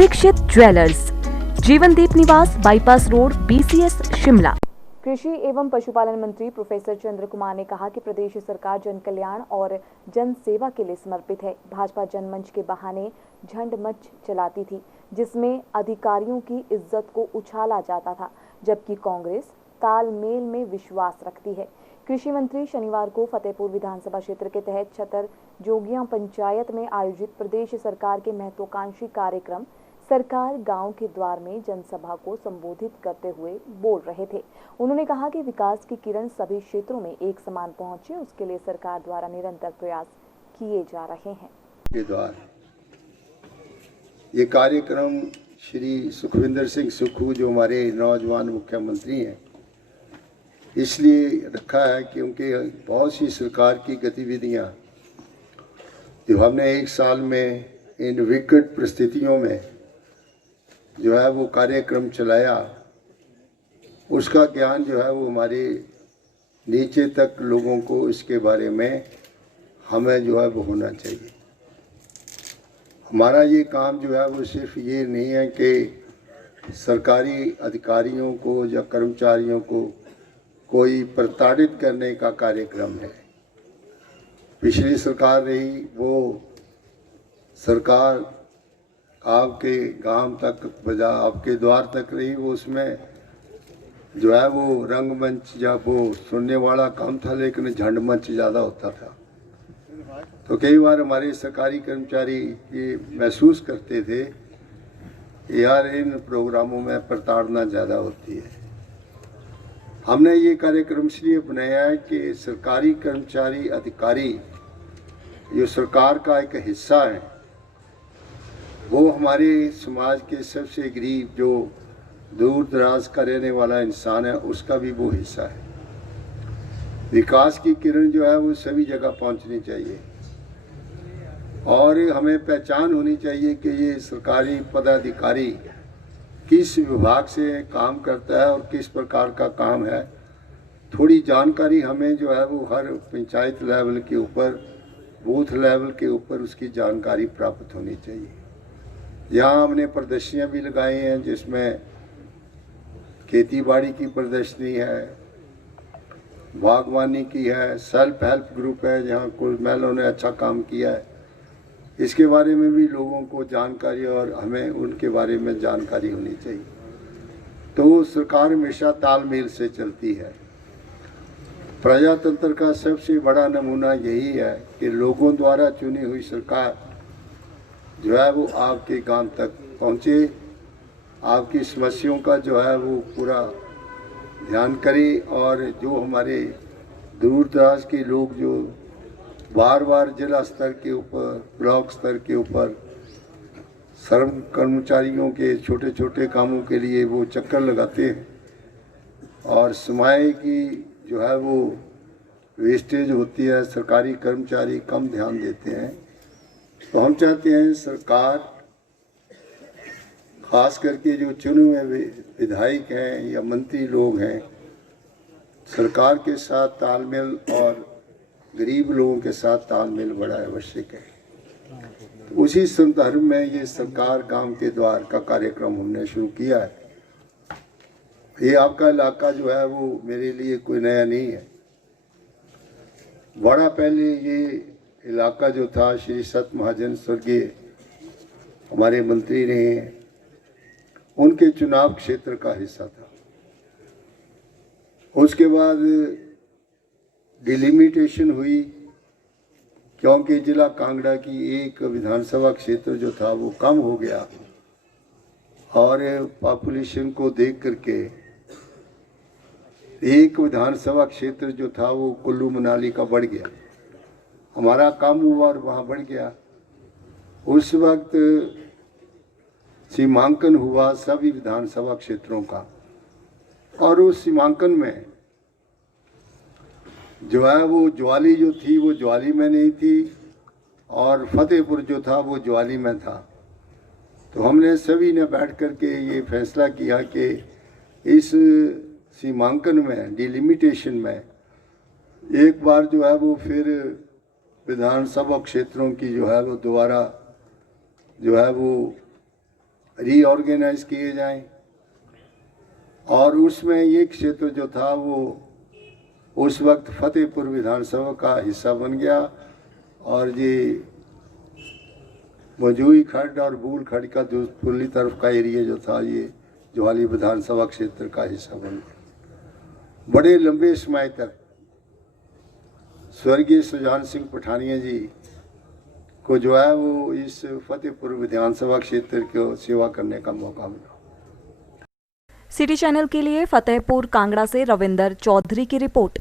Dixit jewellers, जीवनदीप निवास, bypass road, BCS, Shimla. कृषि एवं पशुपालन मंत्री प्रोफेसर चंद्र कुमार ने कहा कि प्रदेश सरकार जन कल्याण और जन सेवा के लिए समर्पित है। भाजपा जनमंच के बहाने झंड मंच चलाती थी, जिसमें अधिकारियों की इज्जत को उछाला जाता था, जबकि कांग्रेस तालमेल में विश्वास रखती है। कृषि मंत्री शनिवार को फतेहपुर विधानसभा क्षेत्र के तहत छतर जोगियां पंचायत में आयोजित प्रदेश सरकार के महत्वाकांक्षी कार्यक्रम सरकार गांव के द्वार में जनसभा को संबोधित करते हुए बोल रहे थे। उन्होंने कहा कि विकास की किरण सभी क्षेत्रों में एक समान पहुंचे, उसके लिए सरकार द्वारा निरंतर प्रयास किए जा रहे हैं। ये कार्यक्रम श्री सुखविंदर सिंह सुक्खू, जो हमारे नौजवान मुख्यमंत्री हैं, इसलिए रखा है क्योंकि बहुत सी सरकार की गतिविधियां जो हमने एक साल में इन विकट परिस्थितियों में जो है वो कार्यक्रम चलाया, उसका ज्ञान जो है वो हमारे नीचे तक लोगों को इसके बारे में हमें जो है वो होना चाहिए। हमारा ये काम जो है वो सिर्फ ये नहीं है कि सरकारी अधिकारियों को या कर्मचारियों को कोई प्रताड़ित करने का कार्यक्रम है। पिछली सरकार रही, वो सरकार आपके गांव तक बजा आपके द्वार तक रही, वो उसमें जो है वो रंगमंच या वो सुनने वाला कम था, लेकिन झंड मंच ज़्यादा होता था। तो कई बार हमारे सरकारी कर्मचारी ये महसूस करते थे यार इन प्रोग्रामों में प्रताड़ना ज़्यादा होती है। हमने ये कार्यक्रम इसलिए बनाया है कि सरकारी कर्मचारी अधिकारी जो सरकार का एक हिस्सा है, वो हमारे समाज के सबसे गरीब जो दूर दराज का रहने वाला इंसान है, उसका भी वो हिस्सा है। विकास की किरण जो है वो सभी जगह पहुंचनी चाहिए और हमें पहचान होनी चाहिए कि ये सरकारी पदाधिकारी किस विभाग से काम करता है और किस प्रकार का काम है। थोड़ी जानकारी हमें जो है वो हर पंचायत लेवल के ऊपर, बूथ लेवल के ऊपर उसकी जानकारी प्राप्त होनी चाहिए। यहाँ हमने प्रदर्शनियाँ भी लगाई हैं, जिसमें खेती बाड़ी की प्रदर्शनी है, बागवानी की है, सेल्फ हेल्प ग्रुप है जहाँ कुछ महिलाओं ने अच्छा काम किया है। इसके बारे में भी लोगों को जानकारी और हमें उनके बारे में जानकारी होनी चाहिए। तो सरकार हमेशा तालमेल से चलती है। प्रजातंत्र का सबसे बड़ा नमूना यही है कि लोगों द्वारा चुनी हुई सरकार जो है वो आपके गांव तक पहुँचे, आपकी समस्याओं का जो है वो पूरा ध्यान करे और जो हमारे दूर दराज के लोग जो बार बार जिला स्तर के ऊपर, ब्लॉक स्तर के ऊपर श्रम कर्मचारियों के छोटे छोटे कामों के लिए वो चक्कर लगाते हैं और समाज की जो है वो वेस्टेज होती है, सरकारी कर्मचारी कम ध्यान देते हैं। तो हम चाहते हैं सरकार, खास करके जो चुने हुए विधायक हैं या मंत्री लोग हैं, सरकार के साथ तालमेल और गरीब लोगों के साथ तालमेल बड़ा आवश्यक है। तो उसी संदर्भ में ये सरकार गांव के द्वार का कार्यक्रम हमने शुरू किया है। ये आपका इलाका जो है वो मेरे लिए कोई नया नहीं है। बड़ा पहले ये इलाका जो था श्री सत महाजन स्वर्गीय हमारे मंत्री रहे हैं, उनके चुनाव क्षेत्र का हिस्सा था। उसके बाद डिलिमिटेशन हुई क्योंकि जिला कांगड़ा की एक विधानसभा क्षेत्र जो था वो कम हो गया और पॉपुलेशन को देख करके एक विधानसभा क्षेत्र जो था वो कुल्लू मनाली का बढ़ गया। हमारा कम हुआ और वहाँ बढ़ गया। उस वक्त सीमांकन हुआ सभी विधानसभा क्षेत्रों का और उस सीमांकन में जो है वो ज्वाली जो थी वो ज्वाली में नहीं थी और फतेहपुर जो था वो ज्वाली में था। तो हमने सभी ने बैठ कर के ये फैसला किया कि इस सीमांकन में, डिलिमिटेशन में एक बार जो है वो फिर विधानसभा क्षेत्रों की जो है वो दोबारा जो है वो रीऑर्गेनाइज किए जाएं, और उसमें ये क्षेत्र जो था वो उस वक्त फतेहपुर विधानसभा का हिस्सा बन गया, और ये मजूई खड्ड और बूल खड्ड का जो पूर्वी तरफ का एरिया जो था ये जोहाली विधानसभा क्षेत्र का हिस्सा बन गया। बड़े लंबे समय तक स्वर्गीय सुजान सिंह पठानिया जी को जो है वो इस फतेहपुर विधानसभा क्षेत्र को सेवा करने का मौका मिला। सिटी चैनल के लिए फतेहपुर कांगड़ा से रविंदर चौधरी की रिपोर्ट।